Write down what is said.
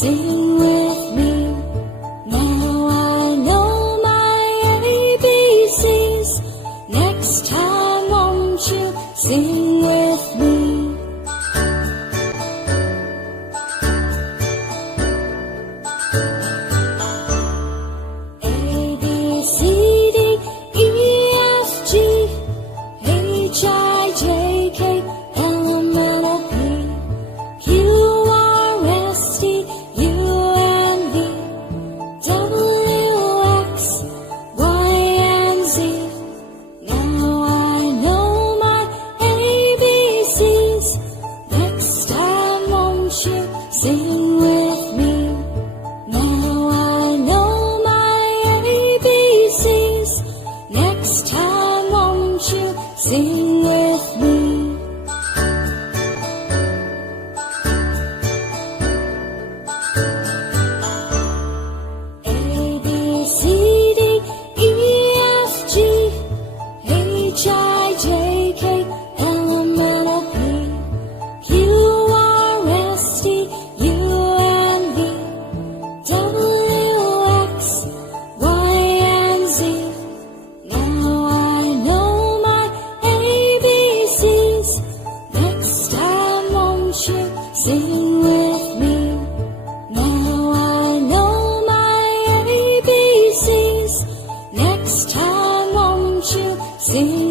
Sing with me. Now I know my ABCs. Next time won't you sing with me? A, B, C, D, E, F, G, H, I, J, K, L, M, N, O, P, Q, R, S, T, U, N, V, W, X, Y, and Z. Now I know my ABCs. Next time won't you sing with me? Now I know my ABCs. Next time won't you sing with me? A, B, C, D, E, F, G, H, I, J, K, L, M, N, O, P, Q, R, S, T, U, N, V, W, X, Y, and Z. Now I know my ABCs. Next time won't you sing with me? Now I know my ABCs. Next time won't you sing